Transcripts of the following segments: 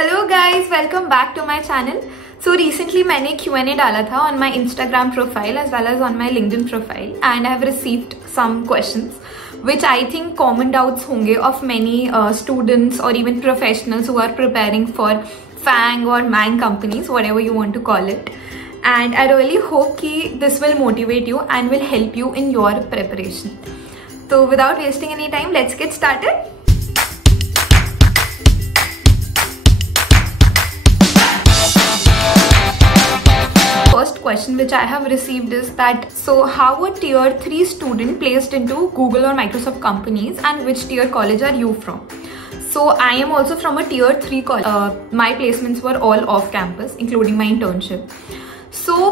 Hello guys, welcome back to my channel. So recently मैंने Q&A डाला था on my Instagram profile as well as on my LinkedIn profile and I have received some questions which I think common doubts होंगे of many students or even professionals who are preparing for FANG or MANG companies, whatever you want to call it. And I really hope कि this will motivate you and will help you in your preparation. So without wasting any time, let's get started. First question which I have received is that, so how a tier 3 student placed into Google or Microsoft companies, and which tier college are you from? So I am also from a tier 3 college. My placements were all off campus, including my internship. So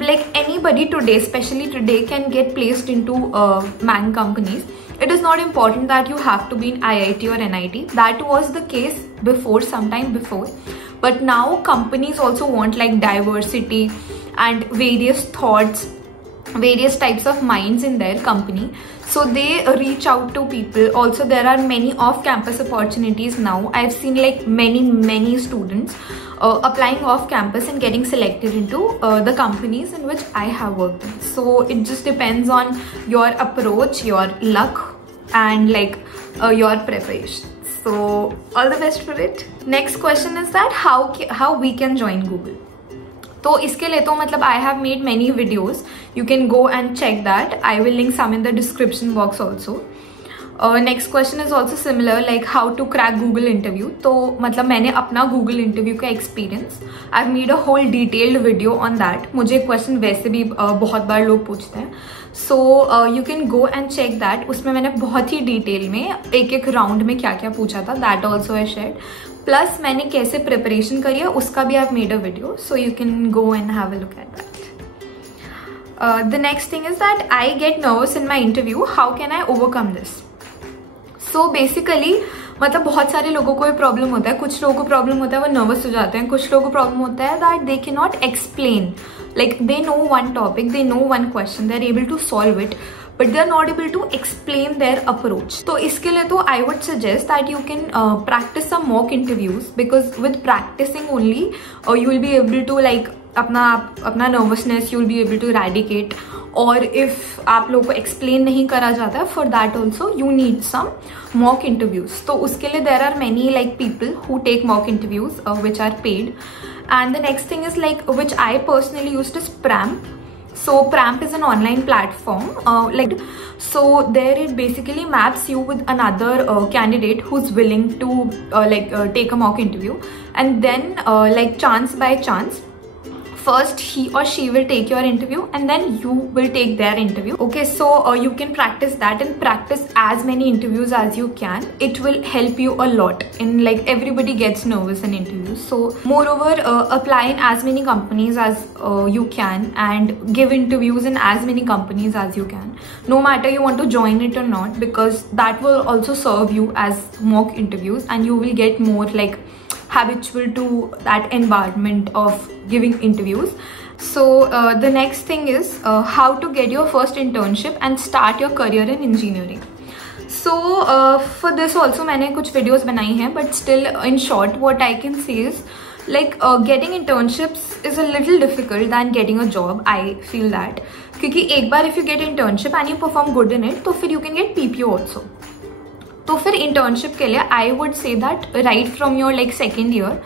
like anybody today, especially today, can get placed into MANG companies. It is not important that you have to be in IIT or NIT. That was the case before, sometime before. But now companies also want like diversity and various thoughts, various types of minds in their company. So they reach out to people. Also, there are many off-campus opportunities now. I've seen like many students applying off-campus and getting selected into the companies in which I have worked in. So it just depends on your approach, your luck, and like your preparation. So all the best for it. Next question is that how we can join Google. तो इसके लिए तो मतलब I have made many videos. You can go and check that. I will link some in the description box also. Next question is also similar, like how to crack Google interview. तो मतलब मैंने अपना Google interview का experience, I've made a whole detailed video on that. मुझे question वैसे भी बहुत बार लोग पूछते हैं. So you can go and check that. उसमें मैंने बहुत ही डिटेल में एक राउंड में क्या क्या पूछा था, that also I shared. Plus मैंने कैसे प्रिपरेशन करी है उसका भी I've made a video, so you can go and have a look at that. The next thing is that I get nervous in my interview. How can I overcome this? So basically मतलब बहुत सारे लोगों को ये problem होता है. कुछ लोगों को प्रॉब्लम होता है वो नर्वस हो जाते हैं. कुछ लोगों को प्रॉब्लम होता है that they can not explain, like they know one topic, they know one question, they're able to solve it, but they're not able to explain their approach. तो इसके लिए तो I would suggest that you can practice some mock interviews, because with practicing only you will be able to like अपना nervousness you will be able to eradicate. और if आप लोगों को explain नहीं करा जाता है, for that also you need some mock interviews. तो उसके लिए there are many like people who take mock interviews which are paid. And the next thing is like which I personally used is Pramp. So Pramp is an online platform, so there it basically maps you with another candidate who's willing to take a mock interview, and then like chance by chance, first he or she will take your interview and then you will take their interview. Okay, so you can practice that and practice as many interviews as you can. It will help you a lot in like everybody gets nervous in interviews. So moreover, apply in as many companies as you can and give interviews in as many companies as you can, no matter you want to join it or not, because that will also serve you as mock interviews and you will get more like habitual to that environment of giving interviews. So the next thing is how to get your first internship and start your career in engineering. So for this also मैंने कुछ videos बनाई हैं, but still in short what I can say is like getting internships is a little difficult than getting a job. I feel that क्योंकि एक बार if you get internship and you perform good in it, तो फिर you can get PPO also. तो फिर internship के लिए I would say that right from your like second year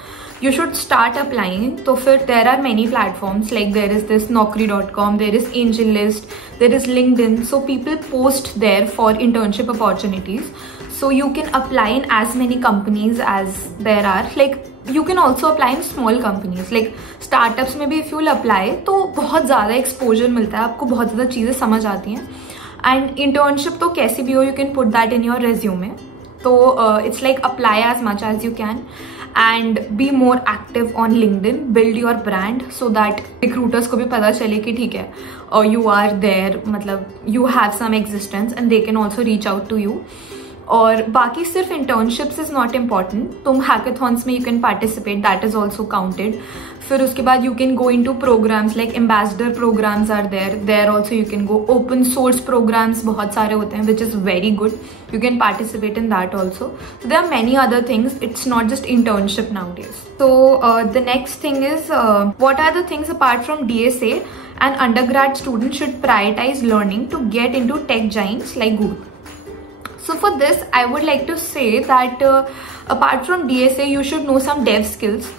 you should start applying. तो फिर there are many platforms, like there is this Naukri.com, there is AngelList, there is LinkedIn. So people post there for internship opportunities. So you can apply in as many companies as there are. Like you can also apply in small companies. Like startups में भी if you will apply तो बहुत ज़्यादा exposure मिलता है, आपको बहुत ज़्यादा चीज़ें समझ आती हैं. And internship तो कैसी भी हो, you can put that in your resume. तो it's like apply as much as you can and be more active on LinkedIn. Build your brand so that recruiters को भी पता चले कि ठीक है you are there, मतलब you have some existence and they can also reach out to you. और बाकी सिर्फ इंटर्नशिप्स इज नॉट इम्पॉर्टेंट, तुम हैकाथॉन्स में you can participate, that is also counted. फिर उसके बाद you can go in to programs like ambassador programs are there also you can go. Open source programs बहुत सारे होते हैं which is very good, you can participate in that also. There are many other things, it's not just internship nowadays. So the next thing is what are the things apart from DSA an undergrad student should prioritize learning to get into tech giants like Google. So for this I would like to say that apart from DSA you should know some dev skills.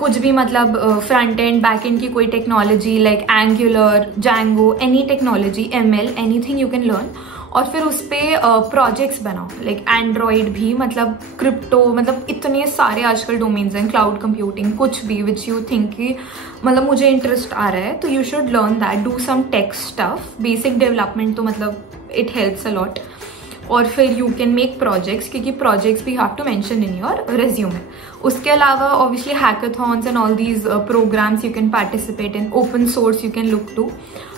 कुछ भी मतलब front end back and की कोई technology like angular, Django, any technology, ML, anything you can learn. और फिर उस पर projects बनाओ लाइक एंड्रॉयड भी, मतलब क्रिप्टो, मतलब इतने सारे आजकल डोमेन्स हैं, क्लाउड कंप्यूटिंग, कुछ भी विच यू थिंक कि मतलब मुझे इंटरेस्ट आ रहा है तो you should learn that. Do some tech stuff, basic development तो मतलब इट हेल्प्स अ लॉट. और फिर यू कैन मेक प्रोजेक्ट्स, क्योंकि प्रोजेक्ट्स भी have to mention in your resume. उसके अलावा obviously hackathons and all these programs you can participate in. Open source you can look to.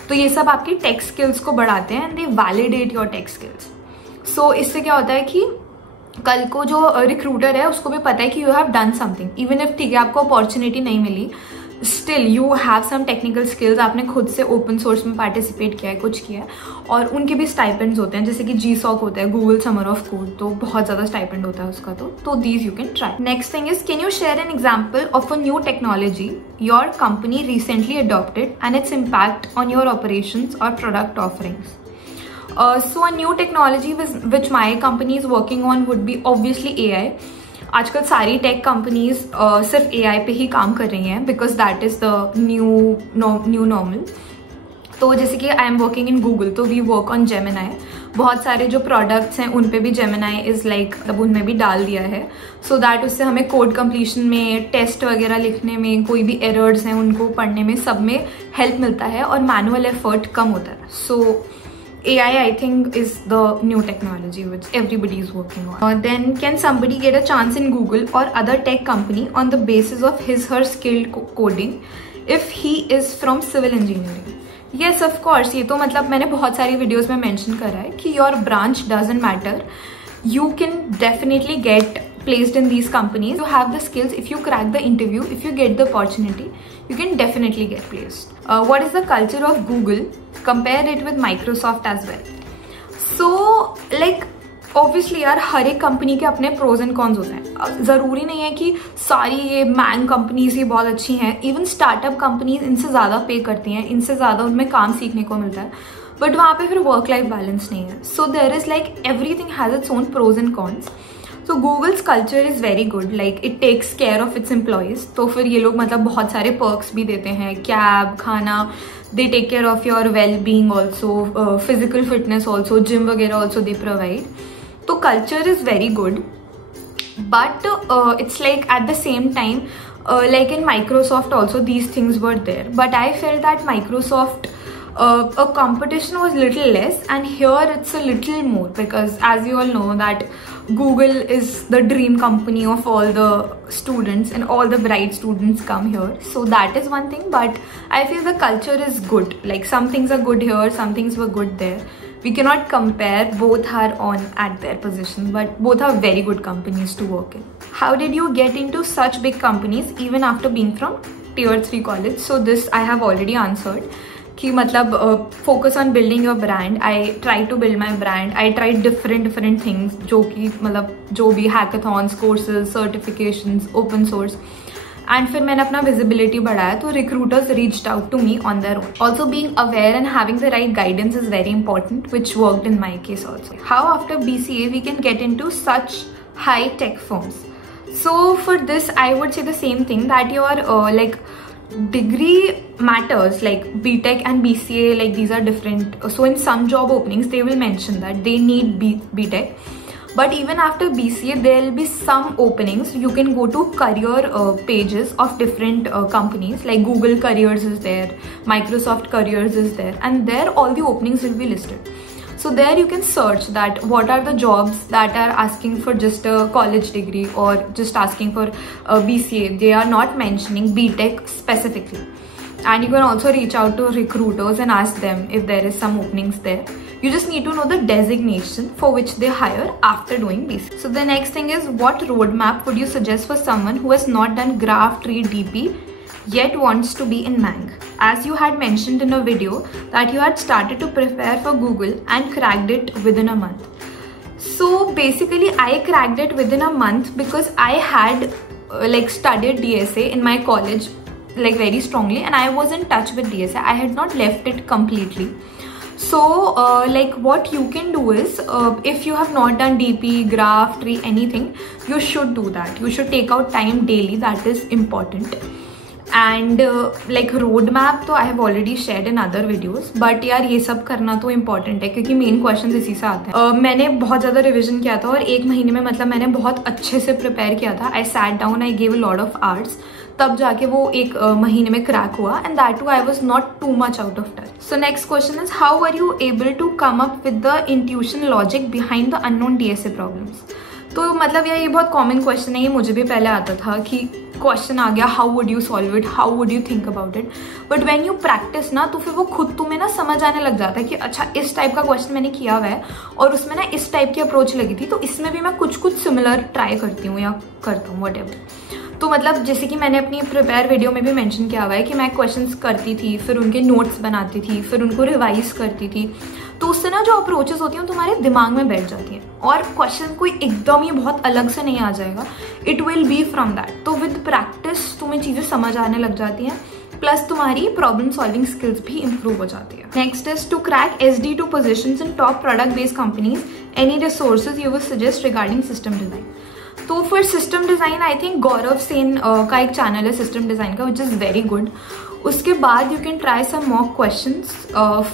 तो ये सब आपकी टेक स्किल्स को बढ़ाते हैं and they validate your tech skills. So इससे क्या होता है कि कल को जो रिक्रूटर है उसको भी पता है कि you have done something, even if ठीक है आपको अपॉर्चुनिटी नहीं मिली, still you have some technical skills, आपने खुद से ओपन सोर्स में पार्टिसिपेट किया है, कुछ किया है. और उनके भी स्टाइपेंड्स होते हैं, जैसे कि GSOC होता है, गूगल समर ऑफ कोड, तो बहुत ज़्यादा स्टाइपेंड होता है उसका. तो these you can try. Next thing is, can you share an example of a new technology your company recently adopted and its impact on your operations or product offerings. So a new technology which my company is working on would be obviously AI. आजकल सारी tech companies सिर्फ AI पे ही काम कर रही हैं because that is the new normal. तो जैसे कि I am working in Google, तो वी वर्क ऑन जेमिनाई. बहुत सारे जो प्रोडक्ट्स हैं उन पे भी जेमिनाई इज़ लाइक, तब उनमें भी डाल दिया है सो दैट उससे हमें कोड कंप्लीशन में, टेस्ट वगैरह लिखने में, कोई भी एरर्स हैं उनको पढ़ने में, सब में हेल्प मिलता है और मैनुअल एफर्ट कम होता है. सो AI, I think, is the new technology which everybody is working on. Then, can somebody get a chance in Google or other tech company on the basis of his/her skilled coding if he is from civil engineering? Yes, of course. ये तो मतलब मैंने बहुत सारी videos में mention करा है कि your branch doesn't matter. You can definitely get placed in these companies. You have the skills. If you crack the interview, if you get the opportunity, you can definitely get placed. What is the culture of Google? Compare it with Microsoft as well. So like obviously यार हर एक company के अपने pros and cons होते हैं. अब ज़रूरी नहीं है कि सारी ये मैन कंपनीज ही बहुत अच्छी हैं. इवन स्टार्टअप कंपनीज इनसे ज़्यादा पे करती हैं, इनसे ज़्यादा उनमें काम सीखने को मिलता है, बट वहाँ पे फिर वर्क लाइफ बैलेंस नहीं है. So there is like everything has its own pros and cons. So Google's culture is very good, like it takes care of its employees. तो फिर ये लोग मतलब बहुत सारे पर्क्स भी देते हैं, कैब, खाना, they take care of your well being also, physical fitness also, gym वगैरह ऑल्सो दे प्रोवाइड. तो culture is very good, but it's like at the same time like in Microsoft also these things were there, but I felt that Microsoft a competition was little less and here it's a little more, because as you all know that Google is the dream company of all the students and all the bright students come here. So that is one thing, but I feel the culture is good. Like some things are good here, some things were good there. We cannot compare, both are on at their position, but both are very good companies to work in. How did you get into such big companies even after being from tier 3 college? So this I have already answered. कि मतलब focus on building your brand. I tried to build my brand. I tried different things जो कि मतलब जो भी hackathons, courses, certifications, open source. And फिर मैंने अपना visibility बढ़ाया, तो recruiters reached out to me on their own. Also being aware and having the right guidance is very important, which worked in my case also. How after BCA we can get into such high tech firms? So for this I would say the same thing, that your like degree matters, like BTech and BCA, like these are different. So in some job openings they will mention that they need BTech. But even after BCA, there will be some openings. You can go to career pages of different companies, like Google Careers is there, Microsoft Careers is there, and there all the openings will be listed. So there you can search that what are the jobs that are asking for just a college degree or just asking for BCA. They are not mentioning BTech specifically. and you can also reach out to recruiters and ask them if there is some openings there. You just need to know the designation for which they hire after doing BC. So the next thing is, what roadmap would you suggest for someone who has not done Graph, Tree, DP yet wants to be in Mang? As you had mentioned in a video that you had started to prepare for Google and cracked it within a month. So basically I cracked it within a month because I had studied DSA in my college very strongly, and I was in touch with DSA. I had not left it completely. So what you can do is, if you have not done DP, Graph, Tree, anything, you should do that. You should take out time daily. That is important. And roadmap तो I have already shared in other videos, but यार ये सब करना तो important है क्योंकि main questions इसी से आते हैं. मैंने बहुत ज़्यादा रिविजन किया था और एक महीने में मतलब मैंने बहुत अच्छे से प्रिपेयर किया था. I sat down, I gave a lot of hours. तब जाके वो एक महीने में क्रैक हुआ, and that too I was not too much out of touch. So next question is, how were you able to come up with the intuition logic behind the unknown DSA problems? तो मतलब यार ये बहुत common question है, ये मुझे भी पहले आता था कि क्वेश्चन आ गया, how would you solve it, how would you think about it. But when you practice ना तो फिर वो खुद तुम्हें ना समझ आने लग जाता है कि अच्छा इस टाइप का क्वेश्चन मैंने किया हुआ है और उसमें ना इस टाइप की अप्रोच लगी थी, तो इसमें भी मैं कुछ सिमिलर ट्राई करती हूँ या करता हूँ व्हाटएवर. तो मतलब जैसे कि मैंने अपनी प्रिपेयर वीडियो में भी मेंशन किया हुआ है कि मैं क्वेश्चंस करती थी, फिर उनके नोट्स बनाती थी, फिर उनको रिवाइज करती थी. तो उससे ना जो अप्रोचेस होती हैं तुम्हारे दिमाग में बैठ जाती हैं और क्वेश्चन कोई एकदम ही बहुत अलग से नहीं आ जाएगा. It will be from that. तो विद प्रैक्टिस तुम्हें चीज़ें समझ आने लग जाती हैं, प्लस तुम्हारी प्रॉब्लम सॉल्विंग स्किल्स भी इंप्रूव हो जाती है. Next is to crack SD2 positions in top product based companies, any resources you will suggest regarding system design. तो फिर system design I think Gaurav Sen का एक चैनल है सिस्टम डिज़ाइन का, विच इज़ वेरी गुड. उसके बाद you can try some mock questions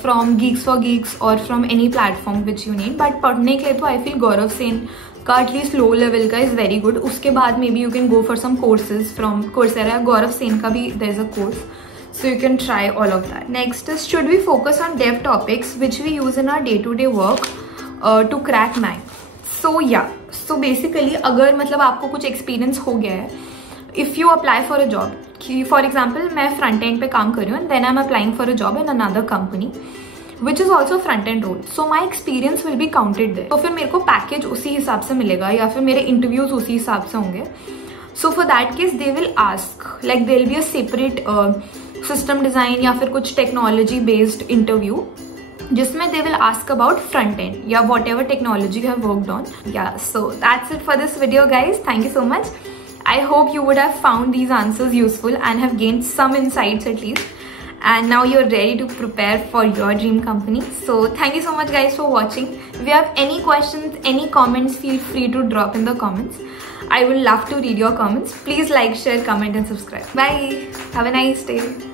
from geeks for geeks और from any platform which you need. But पढ़ने के लिए तो आई फील गौरव सेन का एटलीस्ट लो लेवल का इज़ वेरी गुड. उसके बाद may be you can go for some courses from Coursera. Gaurav Sen का भी there is a course, so you can try all of that. Next is, should we focus on dev topics which we use in our day-to-day work to crack Mang? So yeah, so basically अगर मतलब आपको कुछ experience हो गया है, if you apply for a job, for example मैं front end पे काम कर रही हूँ, then I'm applying for a job in another company which is also front end role, so my experience will be counted there. तो फिर मेरे को पैकेज उसी हिसाब से मिलेगा या फिर मेरे इंटरव्यूज उसी हिसाब से होंगे. So for that case they will ask, like there will be a separate system design या फिर कुछ टेक्नोलॉजी बेस्ड इंटरव्यू जिसमें they will ask about front end या whatever technology you have worked on. Yeah, so that's it for this video guys. Thank you so much. I hope you would have found these answers useful and have gained some insights at least. And now you're ready to prepare for your dream company. So thank you so much guys for watching. If you have any questions, any comments, feel free to drop in the comments. I will love to read your comments. Please like, share, comment and subscribe. Bye. Have a nice day.